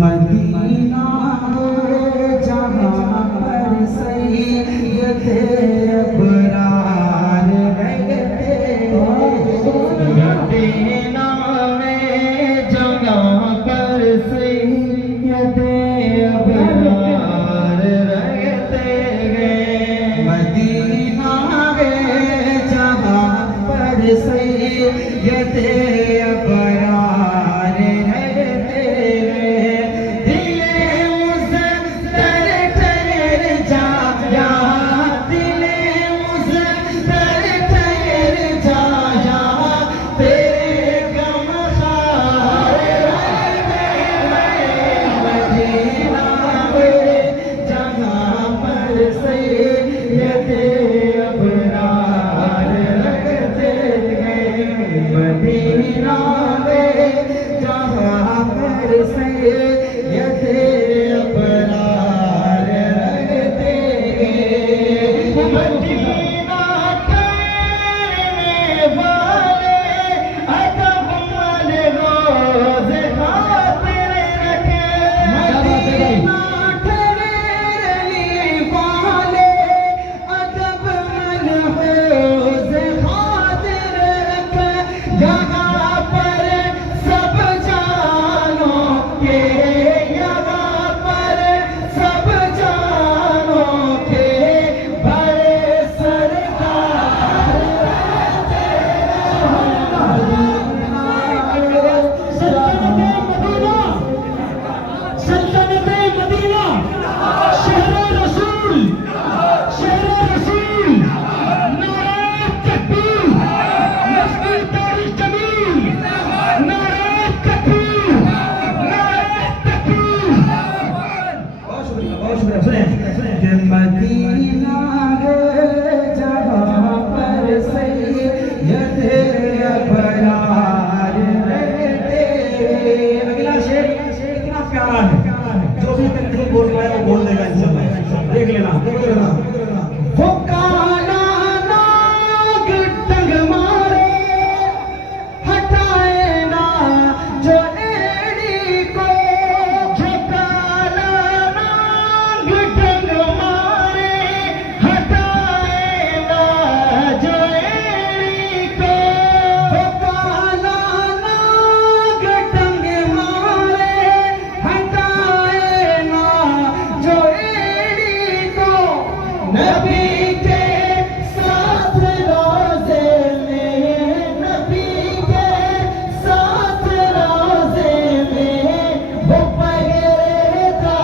Medina है जहाँ पर सैयद अबरार रहते मदीना है जहाँ पर सैयद अबरार रहते मदीना है जहाँ पर सैयद अबरार रहते मदीना में जहाँ पर सैयद अबरार रहते मदीना ठहरने वाले अदब मन रोज़ खातिर रखे मदीना ठहरने वाले अदब मन रोज़ खातिर रखे यहाँ पर सब जानों के यहाँ पर सब जानों के बड़े सरदार सल्तनते मदीना शहरे रसूल नारे तकबीर मस्जिद तारीख जमील नारे तकबीर बहुत शुक्रिया कि मदीना है जहाँ पर सैयद अबरार रहते अगला शेर कितना प्यारा है जो भी तक नहीं बोल पाया वो बोल देगा इंशाल्लाह देख लेना वो काला नाग टंग मारे हटाए ना जो एड़ी को जो काला नाग टंग मारे हटाए ना जो एड़ी को वो काला नाग टंग मारे हटाए ना जो एड़ी को नबी के साथ रोज़े में नबी के साथ रोज़े में वो पहरेदार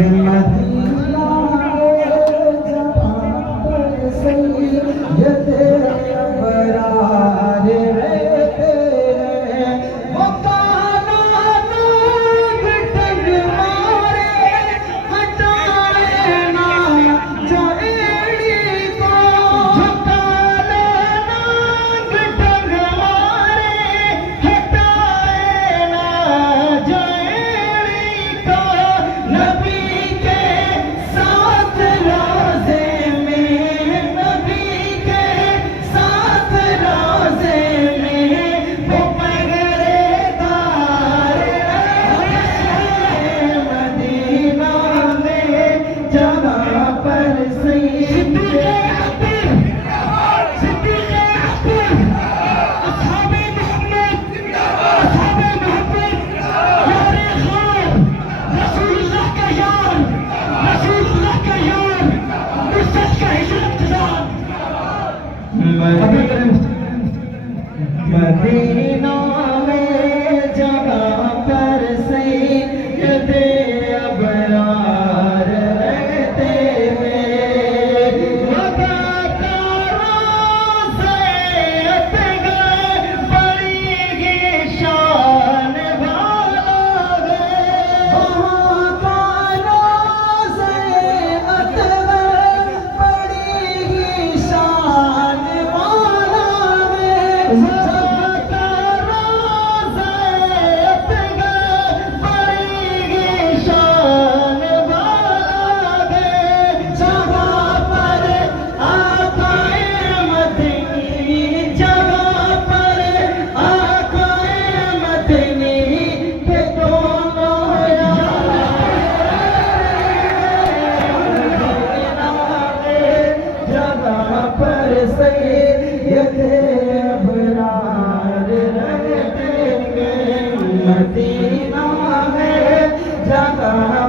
मदीना जहाँ पर सैयद अबरार रहते वो काला नाग टंग मारे हटाए ना जो एड़ी को जो काला नाग टंग मारे हटाए ना जो एड़ी को नबी के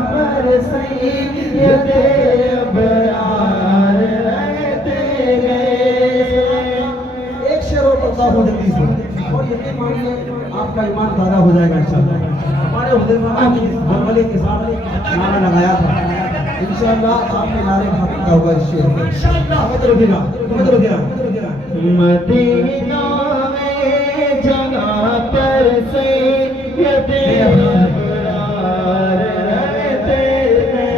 पर सैयदे अबरार रहते गए। एक शेर और पढ़ता हूँ जल्दी से, और यकीन मानिए आपका ईमान ताज़ा हो जाएगा इंशाअल्लाह। हमारे हुज़ैफा ने इस बलबले के साथ नारा लगाया था, इंशाअल्लाह आपके नारे का होगा इस शेर में इंशाअल्लाह। समझ रखिएगा मदीना में जगह पर सैयदे अबरार रहते हैं।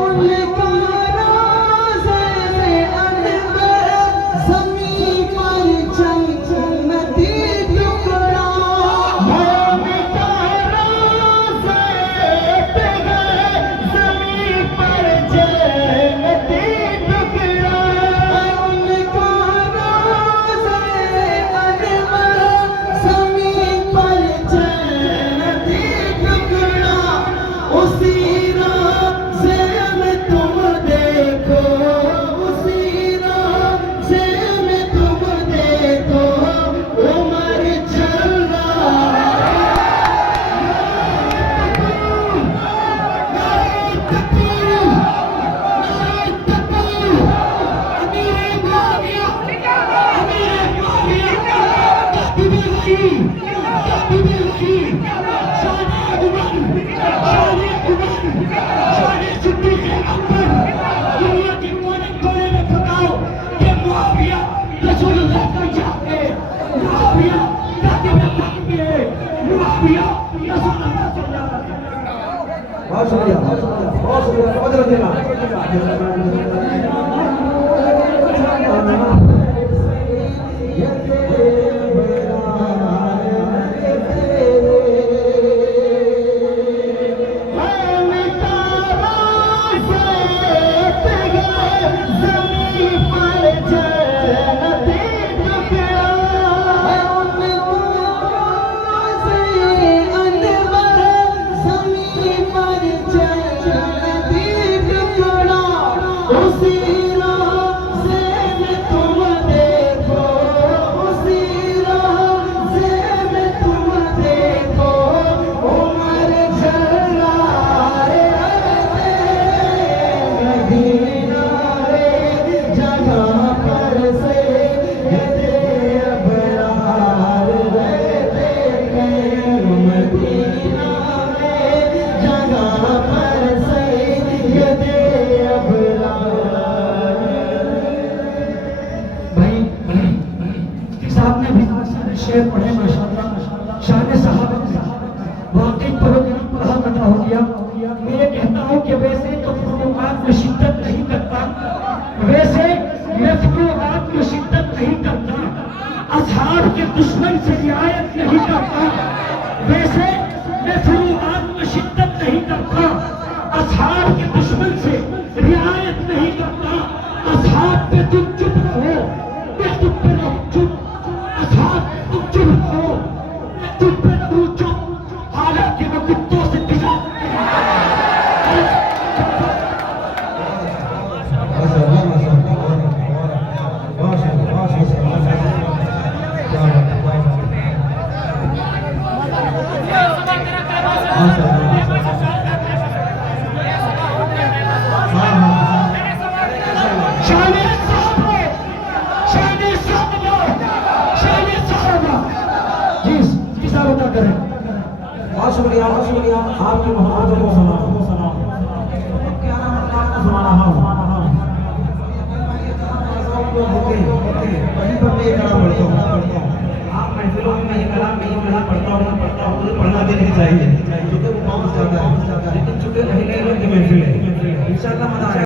उनका रोज़े में अनवर ज़मीं पर जन्नती टुकड़ा। उनका रोज़े पे ज़मीं पर जन्नती टुकड़ा। उनका रोज़े अनवर ज़मीं पर जन्नती टुकड़ा। उसी राह से हमें तुम देखो, उसी राह से हमें तुम देखो, उमर चल रहा बहुत शुक्रिया, बहुत शुक्रिया। समझ रखिएगा शेर पढ़े माशाअल्लाह। शान सहाबा वाकई प्रोग्राम कथा हो गया। मैं कहता हूँ कि वैसे तो फुरूआत में शिद्दत नहीं करता, वैसे मैं फुरूआत में शिद्दत नहीं करता, असहाब के दुश्मन से रियायत नहीं करता। वैसे मैं फुरूआत में शिद्दत नहीं करता, असहाब के दुश्मन से रियायत नहीं करता। असहाब पे तुम चुप रहो, मैं तुम पे रहूं चुप। असहाब तुम चुप रहो, मैं तुम पे रहूं चुप। हालांकि मैं कुत्तों से पिसा बहुत शुक्रिया, बहुत शुक्रिया आपकी मोहब्बतों को सुना क्या सुना वहीं पर मैं ये कलाम पढ़ता हूँ। आप महफिलों में ये कलाम पढ़ता हूँ, मुझे पढ़ना भी नहीं चाहिए क्योंकि वो बहुत ज़्यादा है, लेकिन चूंकि अहले इल्म की महफिल है, इंशाअल्लाह मज़ा आएगा।